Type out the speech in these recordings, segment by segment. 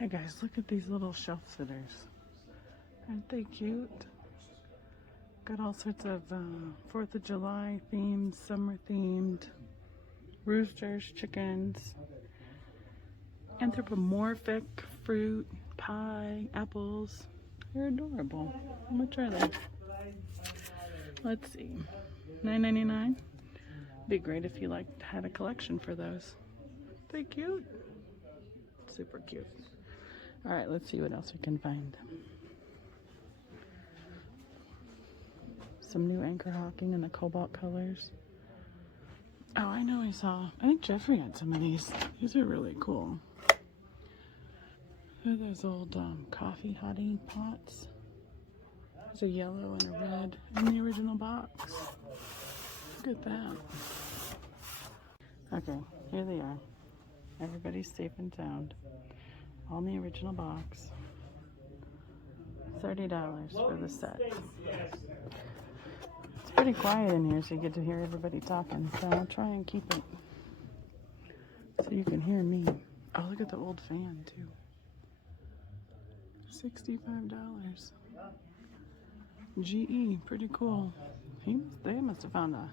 Hey guys, look at these little shelf sitters. Aren't they cute? Got all sorts of 4th of July themed, summer themed, roosters, chickens, anthropomorphic fruit, pie, apples. They're adorable. How much are they? Let's see, $9.99. Be great if you had a collection for those. They cute. Super cute. All right, let's see what else we can find. Some new anchor hocking in the cobalt colors. Oh, I know I think Jeffrey had some of these. These are really cool. They're those old coffee hottie pots. There's a yellow and a red in the original box. Look at that. Okay, here they are. Everybody's safe and sound. All in the original box. $30 for the set. It's pretty quiet in here, so you get to hear everybody talking. So I'll try and keep it so you can hear me. Oh, look at the old fan, too. $65. GE, pretty cool. They must have found a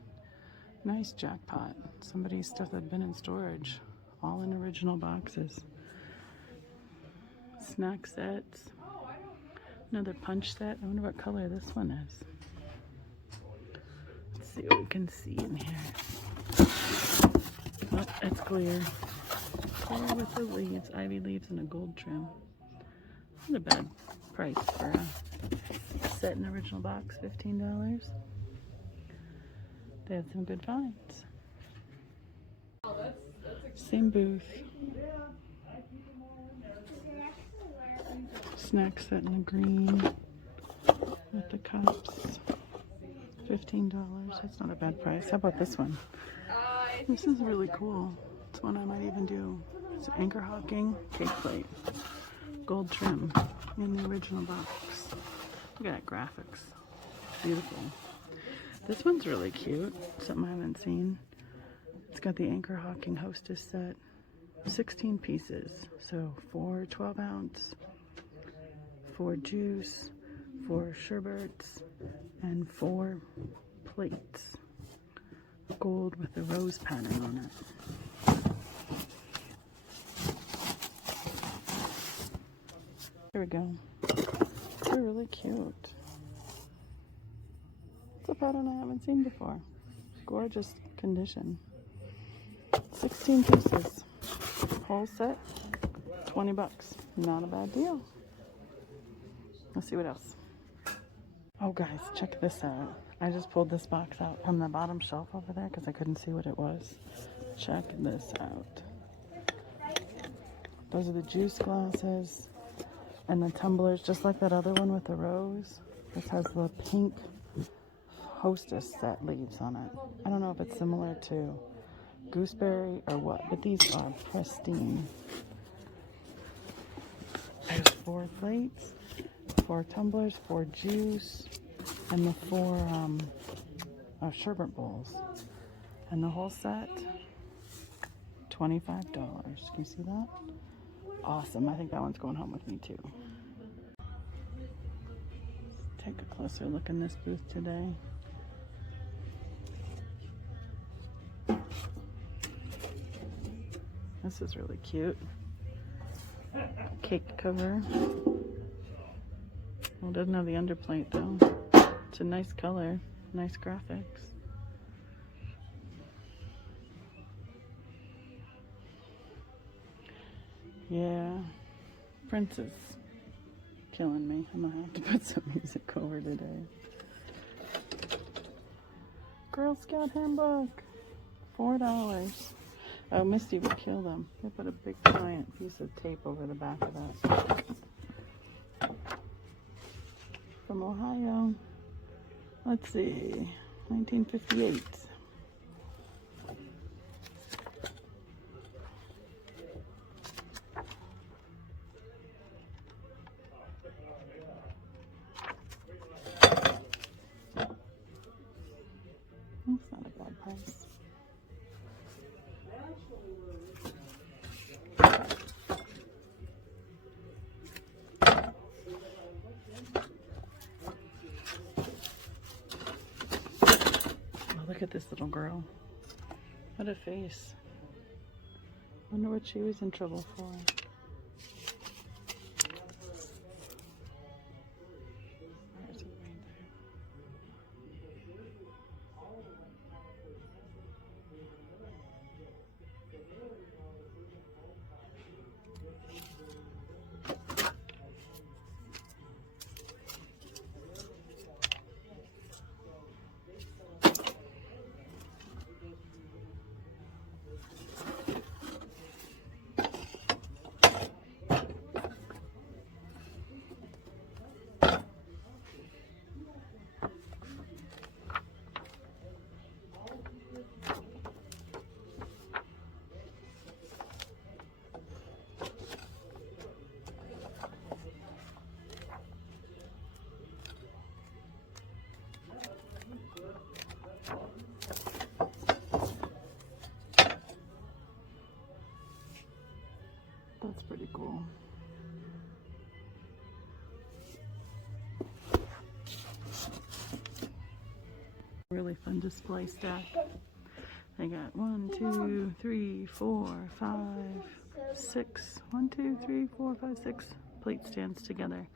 nice jackpot. Somebody's stuff that had been in storage. All in original boxes. Snack sets. Another punch set. I wonder what color this one is. Let's see what we can see in here. Oh, it's clear. Clear with the leaves. Ivy leaves and a gold trim. Not a bad price for a set in the original box. $15. They had some good finds. Same booth. Snack set in the green with the cups. $15. That's not a bad price. How about this one? This is really cool. It's one I might even do. It's anchor hocking cake plate. Gold trim in the original box. Look at that graphics. Beautiful. This one's really cute. Something I haven't seen. It's got the anchor hocking hostess set. 16 pieces. So 4 12-ounce, 4 juice, 4 sherbets, and 4 plates. Gold with the rose pattern on it. Here we go. They're really cute. It's a pattern I haven't seen before. Gorgeous condition. 16 pieces. Whole set, $20. Not a bad deal. Let's see what else. Oh guys, check this out. I just pulled this box out from the bottom shelf over there because I couldn't see what it was. Check this out. Those are the juice glasses and the tumblers, just like that other one with the rose. This has the pink hostess set leaves on it. I don't know if it's similar to gooseberry or what, but these are pristine. There's 4 plates, 4 tumblers, 4 juice, and the 4 sherbet bowls. And the whole set, $25. Can you see that? Awesome. I think that one's going home with me too. Let's take a closer look in this booth today. This is really cute. Cake cover. Well, it doesn't have the underplate though. It's a nice color, nice graphics. Yeah, Princess, killing me. I'm gonna have to put some music over today. Girl Scout handbook, $4. Oh, Misty would kill them. They put a big giant piece of tape over the back of that. From Ohio. Let's see, 1958. That's not a bad price. at this little girl. What a face. Wonder what she was in trouble for. There's a rain there. That's pretty cool. Really fun display stack. I got 1, 2, 3, 4, 5, 6. 1, 2, 3, 4, 5, 6 plate stands together.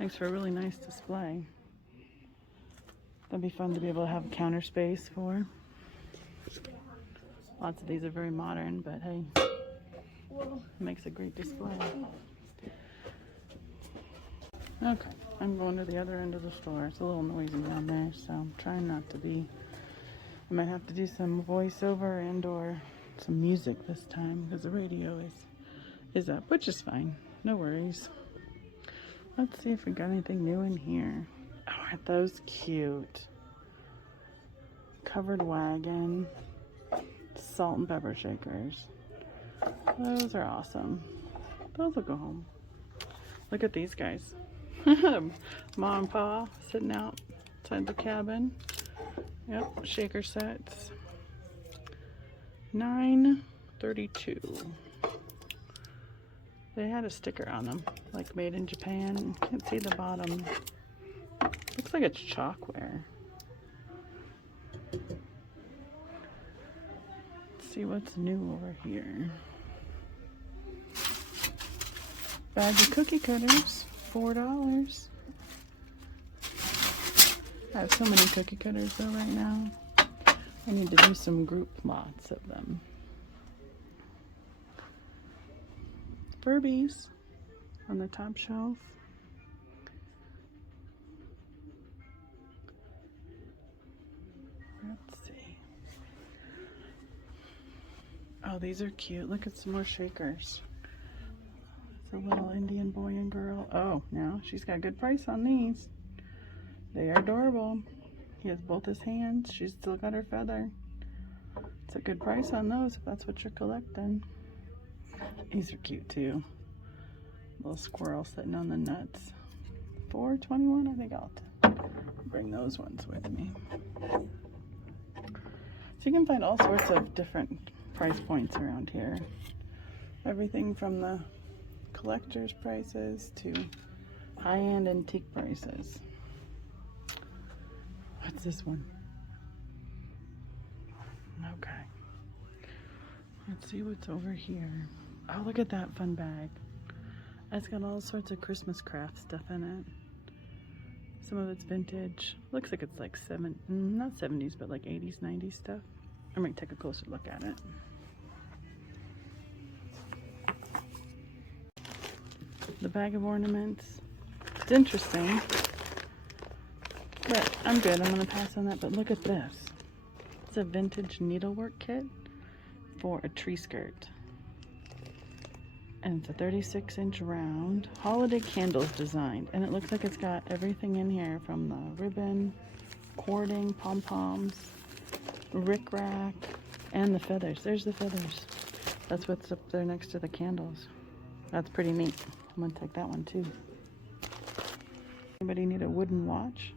Makes for a really nice display. That'd be fun to be able to have counter space for. Lots of these are very modern, but hey, it makes a great display. Okay, I'm going to the other end of the store. It's a little noisy down there, so I'm trying not to be. I might have to do some voiceover and or some music this time because the radio is up, which is fine. No worries. Let's see if we got anything new in here. Oh, aren't those cute? Covered wagon, salt and pepper shakers. Those are awesome. Those will go home. Look at these guys. Mom and Pa sitting outside the cabin. Yep, shaker sets. $9.32. They had a sticker on them, like made in Japan. Can't see the bottom. Looks like it's chalkware. Let's see what's new over here. Bag of cookie cutters, $4. I have so many cookie cutters though right now. I need to do some group lots of them. Furbies on the top shelf. Let's see. Oh, these are cute. Look at some more shakers. It's a little Indian boy and girl. Oh, now she's got a good price on these. They are adorable. He has both his hands. She's still got her feather. It's a good price on those if that's what you're collecting. These are cute too. Little squirrel sitting on the nuts. $4.21. I think I'll bring those ones with me. So you can find all sorts of different price points around here. Everything from the collector's prices to high-end antique prices. What's this one? Okay. Let's see what's over here. Oh, look at that fun bag. It's got all sorts of Christmas craft stuff in it. Some of it's vintage. Looks like it's like not 70s, but like 80s, 90s stuff. I might take a closer look at it. The bag of ornaments. It's interesting. But I'm good. I'm going to pass on that. But look at this. It's a vintage needlework kit for a tree skirt. And it's a 36-inch round holiday candles designed. And it looks like it's got everything in here from the ribbon, cording, pom-poms, rickrack, and the feathers. There's the feathers. That's what's up there next to the candles. That's pretty neat. I'm going to take that one too. Anybody need a wooden watch?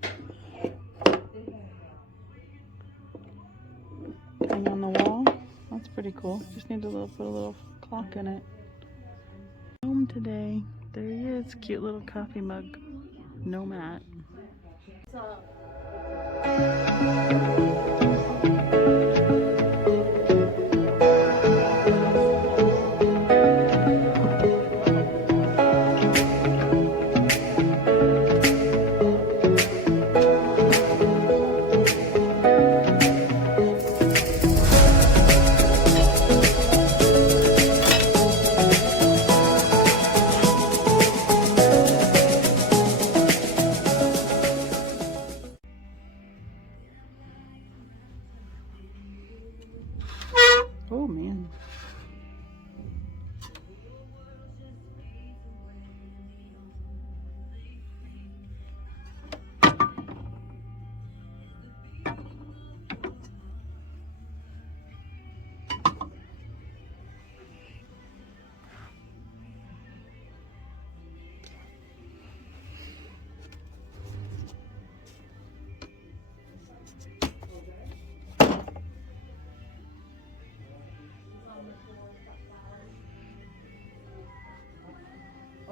Hang on the wall. That's pretty cool. Just need to put a little clock in it. Home today. There he is. Cute little coffee mug. No mat. What's up?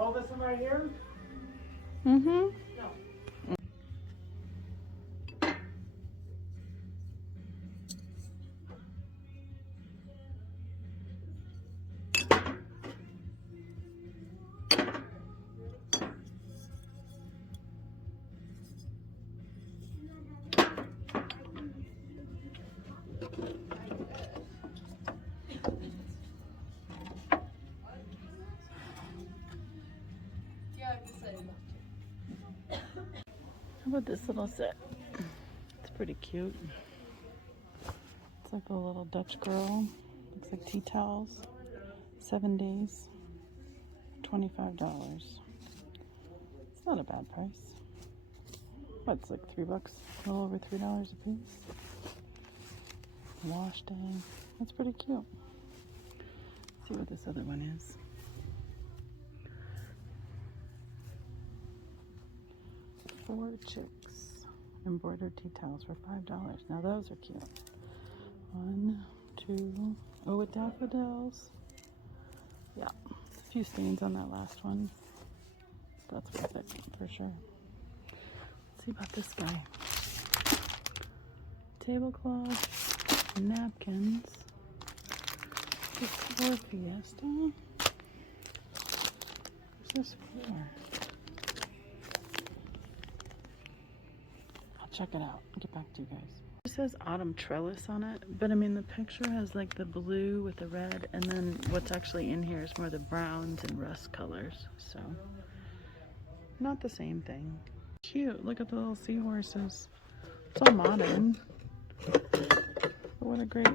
Oh, this one right here? Mm-hmm. How about this little set? It's pretty cute. It's like a little Dutch girl. Looks like tea towels. 7 days. $25. It's not a bad price. What's like $3? A little over $3 a piece. Wash day. That's pretty cute. Let's see what this other one is. Four chicks. Embroidered tea towels for $5. Now those are cute. 1, 2. Oh, with daffodils. Yeah, a few stains on that last one. That's worth it for sure. Let's see about this guy. Tablecloth, napkins. This for Fiesta. What's this for? I'll check it out. I'll get back to you guys. It says autumn trellis on it, but I mean the picture has like the blue with the red, and then what's actually in here is more the browns and rust colors, so not the same thing. Cute. Look at the little seahorses. It's all modern, but what a great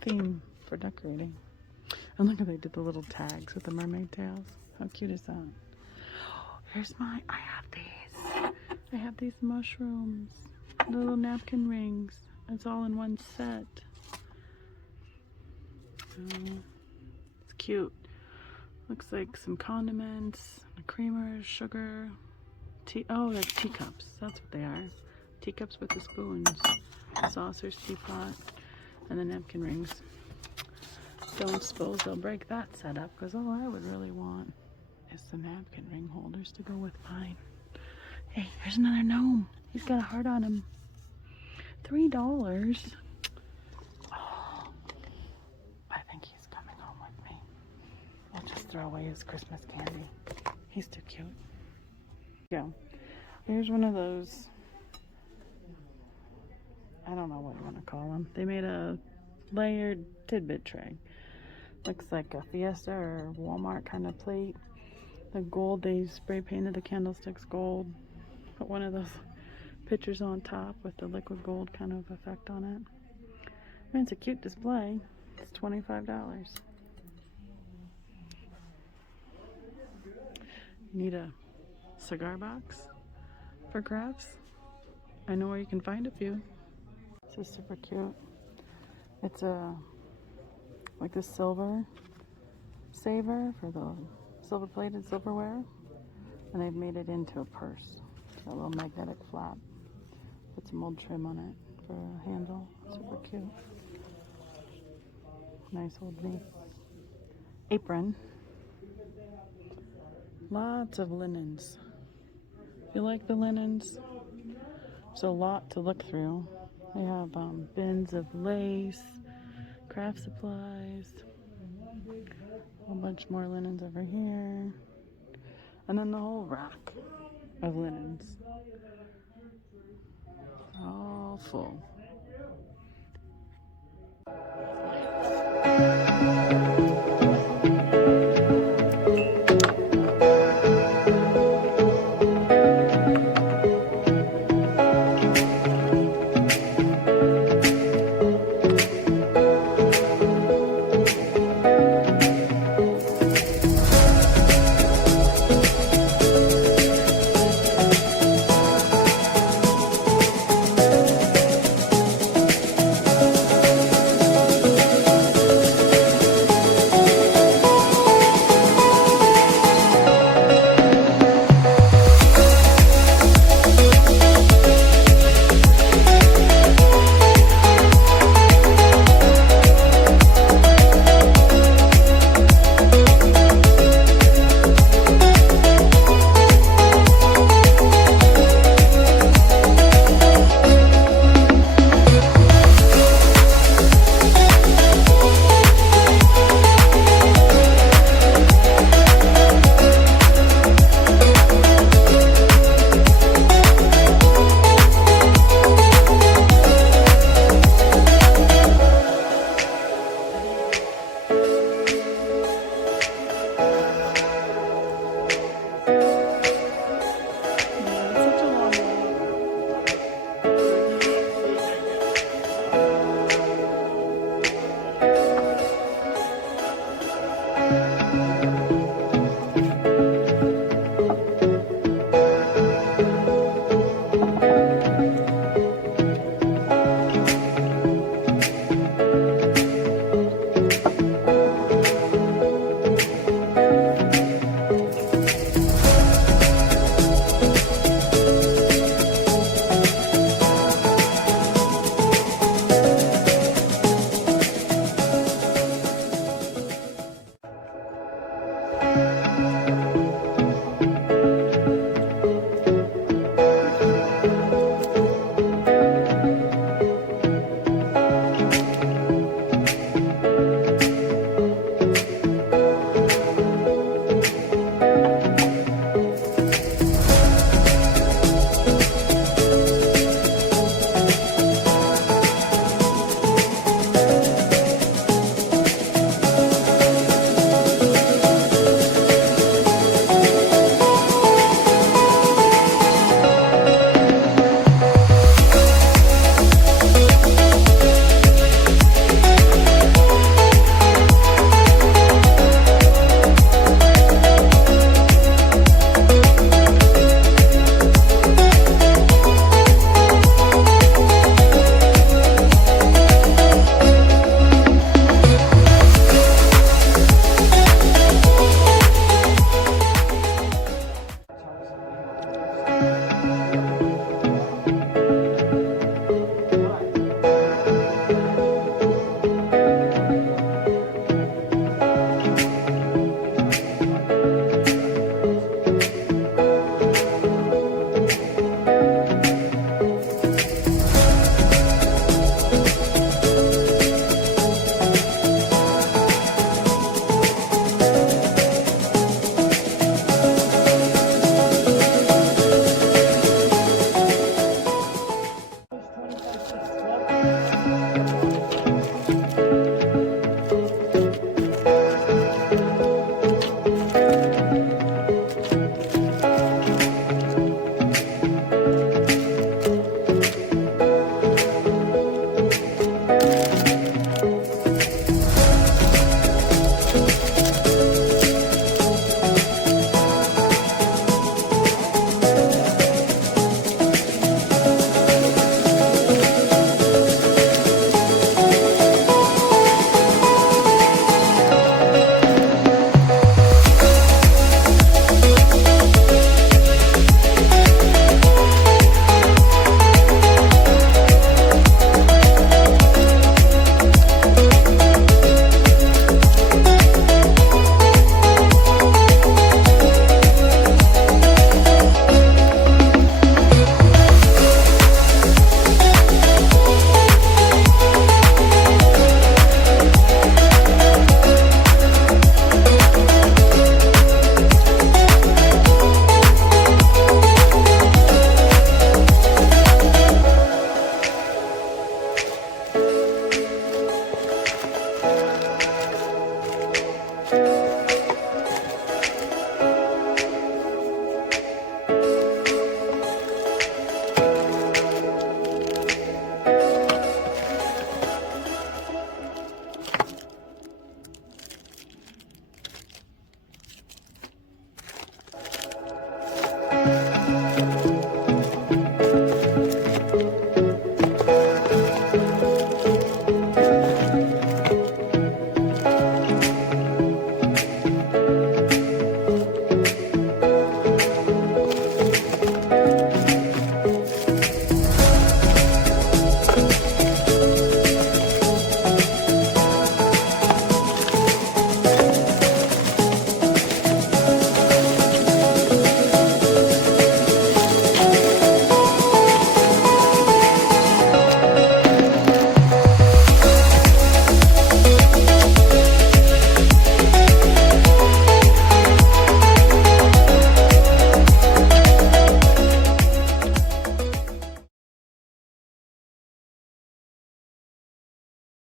theme for decorating. And look how they did the little tags with the mermaid tails. How cute is that? Here's my, I have these mushrooms. Little napkin rings. It's all in one set. It's cute. Looks like some condiments, a creamer, sugar, tea. Oh, they're teacups. That's what they are. Teacups with the spoons, saucers, teapot, and the napkin rings. Don't suppose they'll break that setup, because all I would really want is the napkin ring holders to go with mine. Hey, here's another gnome. He's got a heart on him. $3. Oh, I think he's coming home with me. I'll just throw away his Christmas candy. He's too cute. Go. Here's one of those, I don't know what you want to call them. They made a layered tidbit tray. Looks like a Fiesta or Walmart kind of plate. The gold, they spray painted the candlesticks gold. Put one of those pictures on top with the liquid gold kind of effect on it. I mean, it's a cute display. It's $25. You need a cigar box for crafts? I know where you can find a few. This is super cute. It's a like this silver saver for the silver plated silverware, and they've made it into a purse. Got a little magnetic flap. Put some old trim on it for a handle. Super cute. Nice old knee. Apron. Lots of linens. If you like the linens, there's a lot to look through. They have bins of lace, craft supplies, a whole bunch more linens over here, and then the whole rack of linens. All full.